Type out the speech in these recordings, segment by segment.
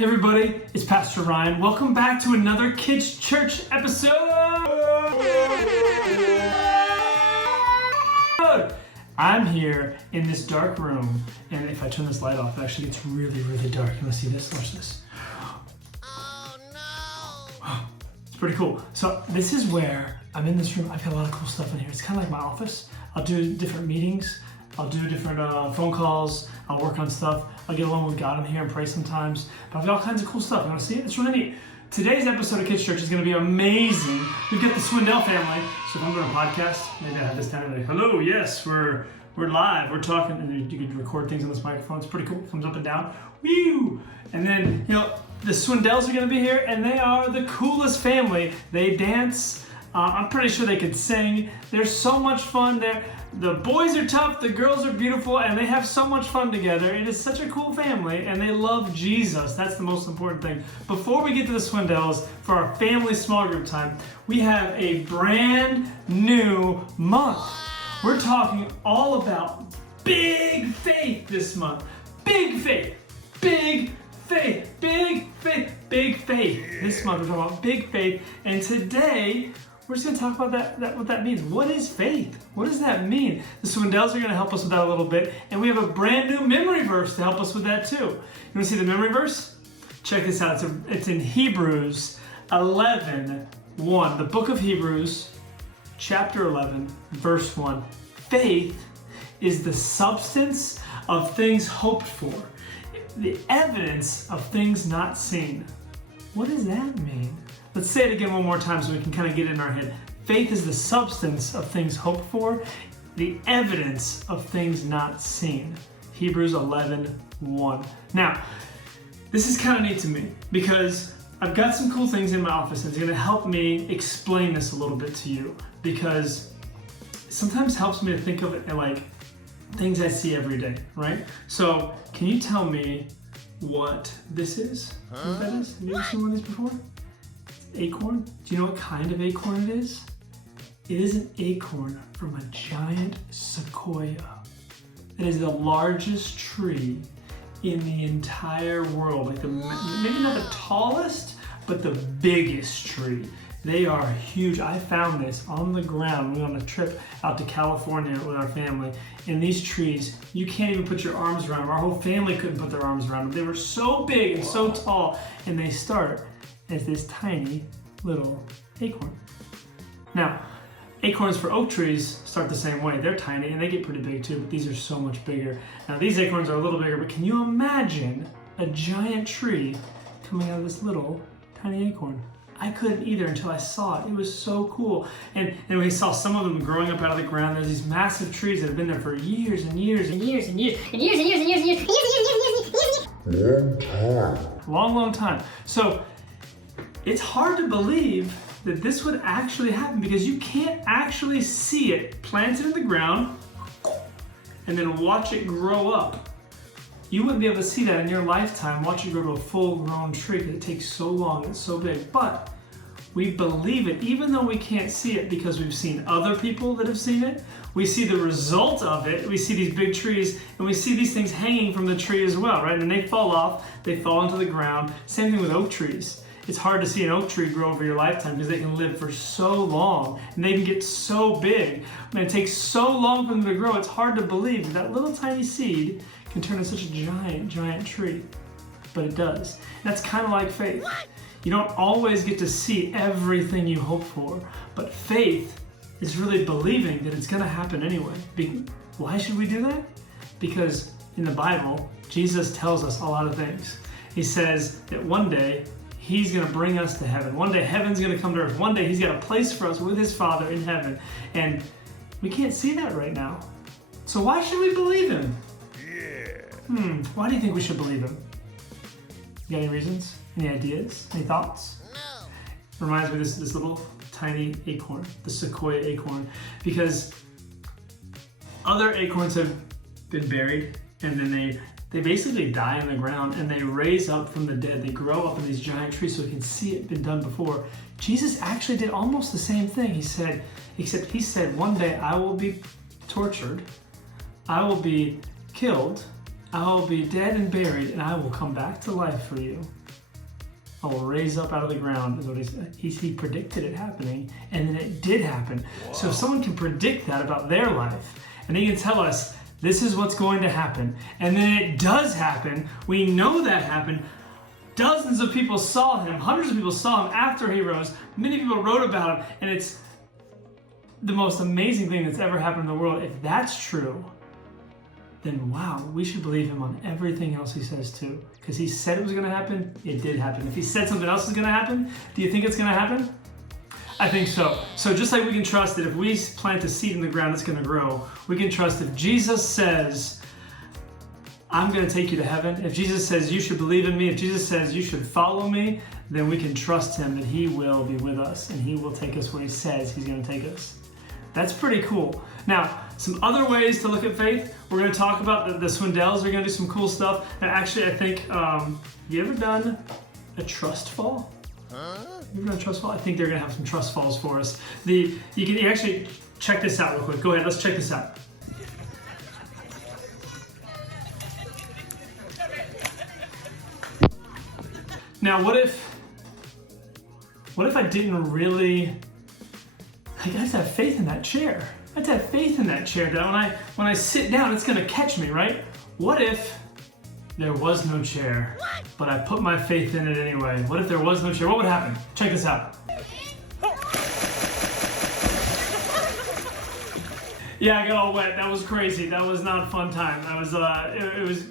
Hey everybody, it's Pastor Ryan. Welcome back to another Kids Church episode. I'm here in this dark room, and if I turn this light off, actually it's really, really dark. You wanna see this? Watch this. Oh no! It's pretty cool. So this is where I'm in this room. I've got a lot of cool stuff in here. It's kind of like my office. I'll do different meetings. I'll do different phone calls. I'll work on stuff. I'll get along with God in here and pray sometimes. But I've got all kinds of cool stuff. You want to see it? It's really neat. Today's episode of Kids Church is going to be amazing. We've got the Swindell family. So if I'm doing a podcast, maybe I have this down and like, hello, yes, we're live. We're talking, and you can record things on this microphone. It's pretty cool. It comes up and down. Woo! And then, the Swindells are going to be here, and they are the coolest family. They dance. I'm pretty sure they could sing. They're so much fun. The boys are tough, the girls are beautiful, and they have so much fun together. It is such a cool family, and they love Jesus. That's the most important thing. Before we get to the Swindells, for our family small group time, we have a brand new month. We're talking all about big faith this month. Big faith, big faith, big faith, big faith. This month we're talking about big faith, and today, we're just going to talk about what that means. What is faith? What does that mean? The Swindells are going to help us with that a little bit. And we have a brand new memory verse to help us with that too. You want to see the memory verse? Check this out. It's in Hebrews 11:1. The book of Hebrews, chapter 11, verse 1. Faith is the substance of things hoped for, the evidence of things not seen. What does that mean? Let's say it again one more time so we can kind of get it in our head. Faith is the substance of things hoped for, the evidence of things not seen. Hebrews 11:1. Now, this is kind of neat to me because I've got some cool things in my office and it's going to help me explain this a little bit to you because it sometimes helps me to think of it like things I see every day, right? So, can you tell me what this is? What that is? Have you ever seen one of these before? Acorn? Do you know what kind of acorn it is? It is an acorn from a giant sequoia. It is the largest tree in the entire world. Like maybe not the tallest, but the biggest tree. They are huge. I found this on the ground. We went on a trip out to California with our family. And these trees, you can't even put your arms around them. Our whole family couldn't put their arms around them. They were so big and so tall. And they start as this tiny little acorn. Now, acorns for oak trees start the same way. They're tiny and they get pretty big too, but these are so much bigger. Now these acorns are a little bigger, but can you imagine a giant tree coming out of this little tiny acorn? I couldn't either until I saw it. It was so cool. And we saw some of them growing up out of the ground. There's these massive trees that have been there for years and years and years and years and years and years and years and years. Long time. So it's hard to believe that this would actually happen because you can't actually see it planted in the ground and then watch it grow up. You wouldn't be able to see that in your lifetime, watch it grow to a full-grown tree because it takes so long, it's so big. But we believe it, even though we can't see it because we've seen other people that have seen it. We see the result of it. We see these big trees and we see these things hanging from the tree as well, right? And they fall off, they fall into the ground. Same thing with oak trees. It's hard to see an oak tree grow over your lifetime because they can live for so long and they can get so big. And it takes so long for them to grow, it's hard to believe that little tiny seed can turn into such a giant tree. But it does. And that's kind of like faith. You don't always get to see everything you hope for, but faith is really believing that it's going to happen anyway. Why should we do that? Because in the Bible, Jesus tells us a lot of things. He says that one day, He's going to bring us to heaven. One day heaven's going to come to earth. One day He's got a place for us with His Father in heaven. And we can't see that right now. So why should we believe Him? Yeah. Why do you think we should believe Him? You got any reasons? Any ideas? Any thoughts? No. Reminds me of this little tiny acorn, the sequoia acorn. Because other acorns have been buried and then they basically die in the ground and they raise up from the dead. They grow up in these giant trees so we can see it been done before. Jesus actually did almost the same thing. He said, except He said, one day I will be tortured, I will be killed, I will be dead and buried, and I will come back to life for you. I will raise up out of the ground, is what he said. He predicted it happening, and then it did happen. Whoa. So if someone can predict that about their life, and he can tell us, this is what's going to happen, and then it does happen, we know that happened. Dozens of people saw him, hundreds of people saw him after he rose. Many people wrote about him, and it's the most amazing thing that's ever happened in the world. If that's true, then wow, we should believe him on everything else he says too. Because he said it was going to happen, it did happen. If he said something else is going to happen, do you think it's going to happen? I think so. So just like we can trust that if we plant a seed in the ground, it's going to grow, we can trust if Jesus says, I'm going to take you to heaven, if Jesus says you should believe in me, if Jesus says you should follow me, then we can trust him that he will be with us and he will take us where he says he's going to take us. That's pretty cool. Now, some other ways to look at faith. We're going to talk about the Swindells. They're going to do some cool stuff. And actually, I think, you ever done a trust fall? You ever done a trust fall? I think they're going to have some trust falls for us. You can actually check this out real quick. Go ahead, let's check this out. Now, what if I didn't really, I have to have faith in that chair. I have to have faith in that chair that when I sit down, it's gonna catch me, right? What if there was no chair, but I put my faith in it anyway? What if there was no chair? What would happen? Check this out. Yeah, I got all wet. That was crazy. That was not a fun time. That was, it was,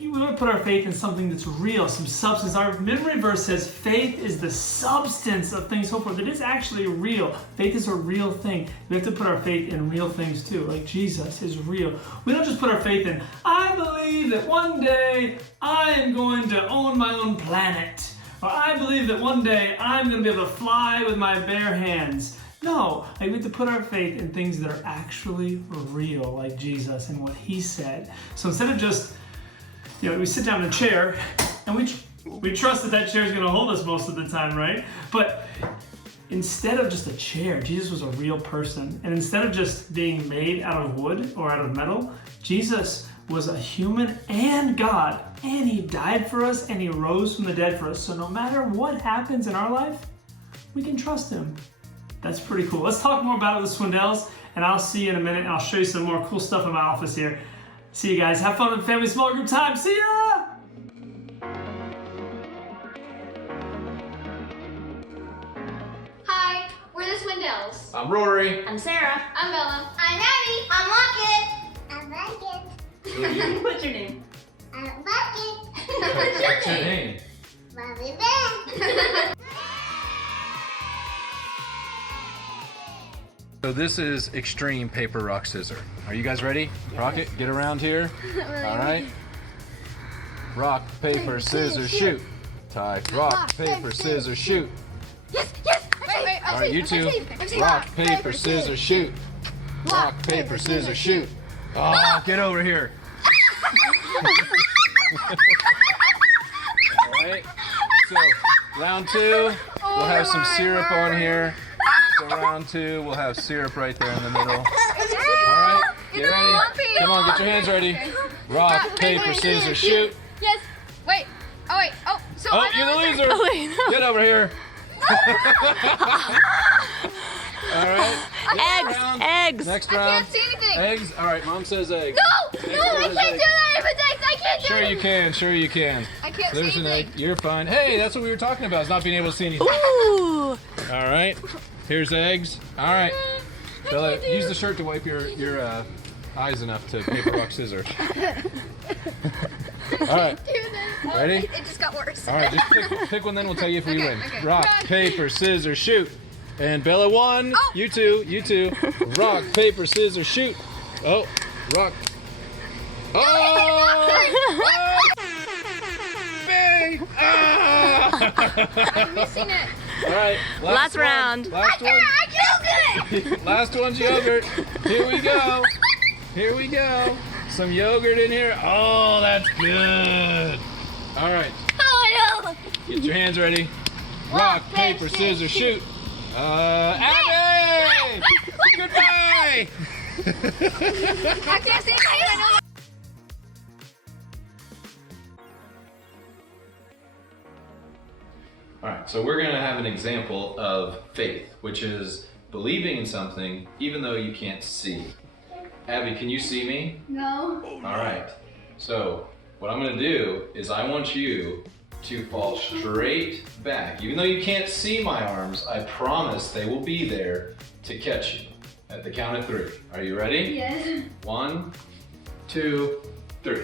we want to put our faith in something that's real, some substance. Our memory verse says faith is the substance of things hoped for. It is actually real. Faith is a real thing. We have to put our faith in real things too, like Jesus is real. We don't just put our faith in, I believe that one day I am going to own my own planet. Or I believe that one day I'm going to be able to fly with my bare hands. No, we have to put our faith in things that are actually real, like Jesus and what he said. So instead of just, we sit down in a chair and we trust that that chair is going to hold us most of the time, right? But instead of just a chair, Jesus was a real person. And instead of just being made out of wood or out of metal, Jesus was a human and God. And he died for us and he rose from the dead for us. So no matter what happens in our life, we can trust him. That's pretty cool. Let's talk more about it with Swindells, and I'll see you in a minute, and I'll show you some more cool stuff in my office here. See you guys. Have fun with family small group time. See ya! Hi, we're the Swindells. I'm Rory. I'm Sarah. I'm Bella. I'm Abby. I'm Rocket. I'm Rocket. Who are you? What's your name? I'm Rocket. What's your name? Mommy Bear. So this is Extreme Paper, Rock, Scissor. Are you guys ready? Yes. Rocket, get around here. All right. Rock, paper, scissors, shoot. Tie. Rock, paper, scissors, shoot. Yes, yes. Wait. All right, you two. Rock, paper, scissors, shoot. Rock, paper, scissors, shoot. Oh, get over here. All right. So round two, we'll have some syrup on here. So round two, we'll have syrup right there in the middle. All right, get ready. Come on, get your hands ready. Rock, paper, scissors, shoot. Yes. Wait. Oh wait. Oh. So oh, you're the loser. Oh, wait, no. Get over here. All right. Eggs. Next round. I can't see anything. Eggs. All right. Mom says eggs. No, I can't do that. If it's eggs, I can't do it. Sure you can. Sure you can. I can't There's see an anything. egg. You're fine. Hey, that's what we were talking about. Is not being able to see anything. Ooh. All right. Here's eggs. All right. Bella, use the shirt to wipe your eyes enough to paper, rock, scissors. All right. Ready? It just got worse. All right. Just pick one, then we'll tell you if we win. Okay. Rock, paper, scissors, shoot. And Bella won. Oh. You two. Rock, paper, scissors, shoot. Oh, rock. Oh! Bang! Ah! I'm missing it. All right. Last round. Last one. I killed it. Last one's yogurt. Here we go. Some yogurt in here. Oh, that's good. All right. Oh no. Get your hands ready. Rock, paper, scissors, shoot. Abby! Goodbye! I can't see anything. All right, so we're gonna have an example of faith, which is believing in something even though you can't see. Abby, can you see me? No. All right, so what I'm gonna do is I want you to fall straight back. Even though you can't see my arms, I promise they will be there to catch you at the count of 3. Are you ready? Yes. 1, 2, 3.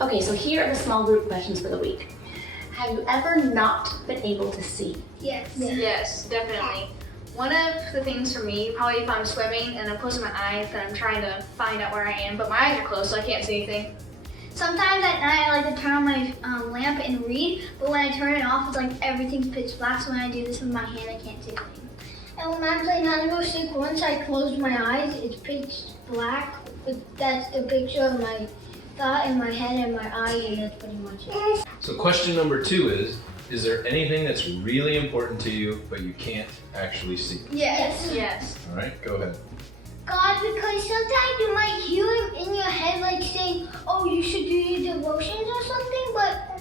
Okay, so here are the small group questions for the week. Have you ever not been able to see? Yes. Yes, definitely. One of the things for me, probably if I'm swimming and I'm closing my eyes and I'm trying to find out where I am, but my eyes are closed, so I can't see anything. Sometimes at night I like to turn on my lamp and read, but when I turn it off, it's like everything's pitch black, so when I do this with my hand, I can't see anything. And when I'm playing hide and go seek, once I close my eyes, it's pitch black. But that's the picture of my thought in my head and my eye, and that's pretty much it. So question number 2 is there anything that's really important to you but you can't actually see? Yes. Yes. All right, go ahead. God, because sometimes you might hear him in your head like saying, oh, you should do your devotions or something, but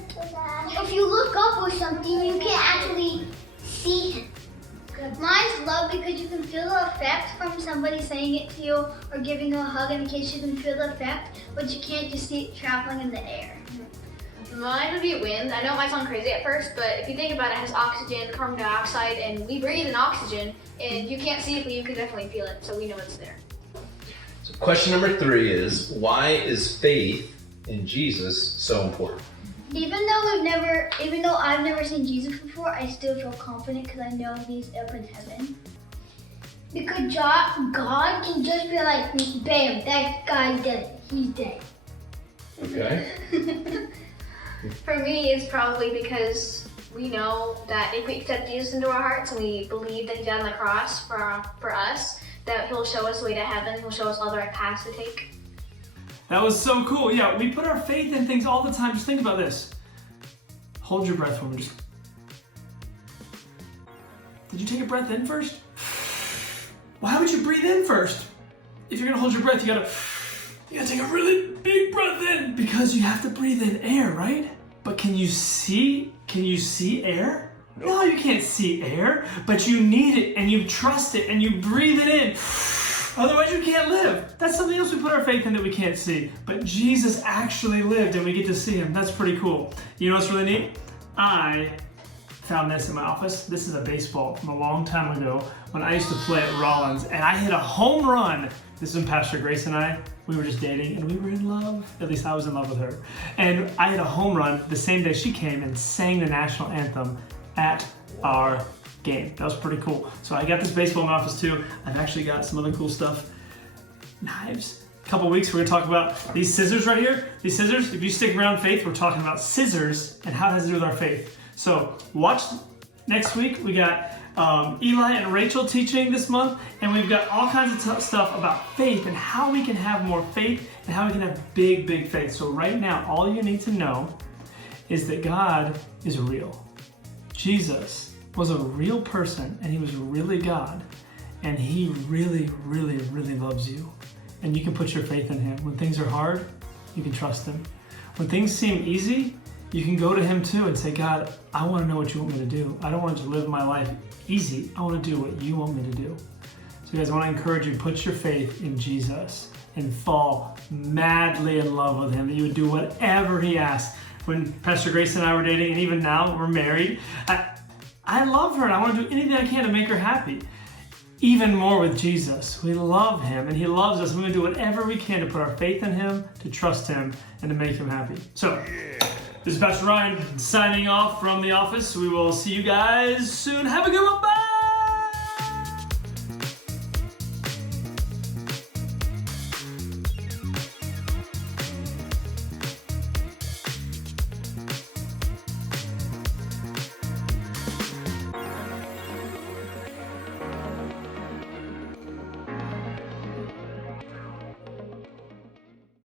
if you look up or something, you can't actually see him. Mine's love because you can feel the effect from somebody saying it to you or giving you a hug in case you can feel the effect, but you can't just see it traveling in the air. Mine would be wind. I know it might sound crazy at first, but if you think about it, it has oxygen, carbon dioxide, and we breathe in oxygen, and you can't see it, but you can definitely feel it, so we know it's there. So question number 3 is why is faith in Jesus so important? Even though I've never seen Jesus before, I still feel confident because I know he's up in heaven. Because God can just be like, bam, that guy's dead. He's dead. Okay. For me, it's probably because we know that if we accept Jesus into our hearts and we believe that he died on the cross for us, that he'll show us the way to heaven, he'll show us all the right paths to take. That was so cool. Yeah, we put our faith in things all the time. Just think about this. Hold your breath for me. Just... Did you take a breath in first? Why would you breathe in first? If you're gonna hold your breath, you gotta take a really big breath in because you have to breathe in air, right? But can you see air? No, you can't see air, but you need it and you trust it and you breathe it in. Otherwise you can't live. That's something else we put our faith in that we can't see. But Jesus actually lived and we get to see him. That's pretty cool. You know what's really neat? I found this in my office. This is a baseball from a long time ago when I used to play at Rollins and I hit a home run. This is when Pastor Grace and I, we were just dating and we were in love. At least I was in love with her. And I hit a home run the same day she came and sang the national anthem at our game. That was pretty cool. So I got this baseball in my office too. I've actually got some other cool stuff. Knives. A couple weeks we're gonna talk about these scissors right here. These scissors, if you stick around faith, we're talking about scissors and how it has to do with our faith. So watch next week. We got Eli and Rachel teaching this month, and we've got all kinds of stuff about faith and how we can have more faith and how we can have big, big faith. So right now, all you need to know is that God is real. Jesus was a real person and he was really God, and he really, really, really loves you. And you can put your faith in him. When things are hard, you can trust him. When things seem easy, you can go to him too and say, God, I want to know what you want me to do. I don't want to live my life easy. I want to do what you want me to do. So guys, I want to encourage you, put your faith in Jesus and fall madly in love with him, that you would do whatever he asks. When Pastor Grace and I were dating, and even now we're married, I love her and I want to do anything I can to make her happy. Even more with Jesus. We love him and he loves us. We're going to do whatever we can to put our faith in him, to trust him, and to make him happy. So, this is Pastor Ryan signing off from the office. We will see you guys soon. Have a good one. Bye.